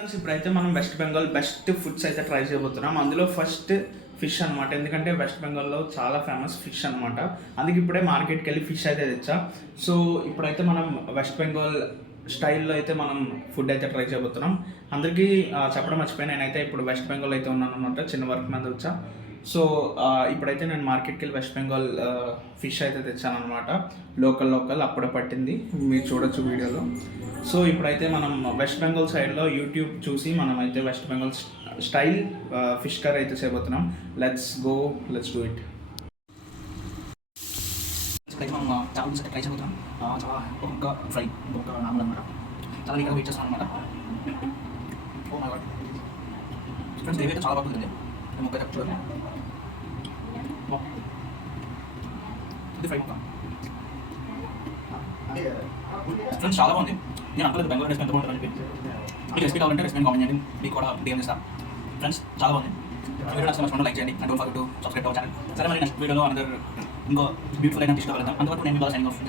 Friends ఇప్పుడైతే మనం west Bengal best foods అయితే ట్రై చేయబోతున్నాం. అందులో ఫస్ట్ ఫిష్ అనమాట. ఎందుకంటే వెస్ట్ బెంగాల్లో చాలా ఫేమస్ ఫిష్ అనమాట. అందుకే ఇప్పుడే మార్కెట్కి వెళ్ళి ఫిష్ అయితే తెచ్చా. సో ఇప్పుడైతే మనం వెస్ట్ బెంగాల్ స్టైల్లో అయితే మనం ఫుడ్ అయితే ట్రై చేయబోతున్నాం. అందరికీ చెప్పడం మర్చిపోయి, నేనైతే ఇప్పుడు వెస్ట్ బెంగాల్ అయితే ఉన్నాను అనమాట. చిన్న వర్క్ మీద వచ్చా. సో ఇప్పుడైతే నేను మార్కెట్కి వెళ్ళి వెస్ట్ బెంగాల్ ఫిష్ అయితే తెచ్చాను అనమాట. లోకల్ అప్పుడే పట్టింది, మీరు చూడొచ్చు వీడియోలో. సో ఇప్పుడైతే మనం వెస్ట్ బెంగాల్ సైడ్లో యూట్యూబ్ చూసి మనం అయితే west Bengal style fish curry అయితే చేయబోతున్నాం. Let's do it. ఇప్పుడైతే మనం చాలా రూల్స్ అయితే ట్రై చేయబోతున్నాం. చాలా ఒక్కొక్క ఫ్రై ఒక్కొక్క నార్మల్ అనమాట. చాలా వీక్గా వెయిట్ చేస్తాను అనమాట. ఓ మై గాడ్ ఫ్రెండ్స్, ఇదైతే చాలా బాగుంటుంది. మొక్క అయితే చూడండి, ఇది ఫ్రై మొక్క ఫ్రెండ్స్ చాలా బాగుంది. నేను అనుకోలేదు బెంగళూరు రెస్టారెంట్ ఎంత బాగుంటుందని. మీకు రెసిపీ కావాలంటే రెస్టారెంట్ కామెంట్ చేయండి, మీకు కూడా డిఎం చేస్తాను. ఫ్రెండ్స్ చాలా బాగుంది. వీడియో నచ్చినప్పుడు లైక్ చేయండి, and don't forget to subscribe our channel. సరే, మరి నెక్స్ట్ వీడియోలో అందరూ ఇంకో బ్యూటిఫుల్ అయిన తీసుకువెళ్తాం. అంతవరకు నేను మీ బాగా సైనింగ్ ఆఫ్.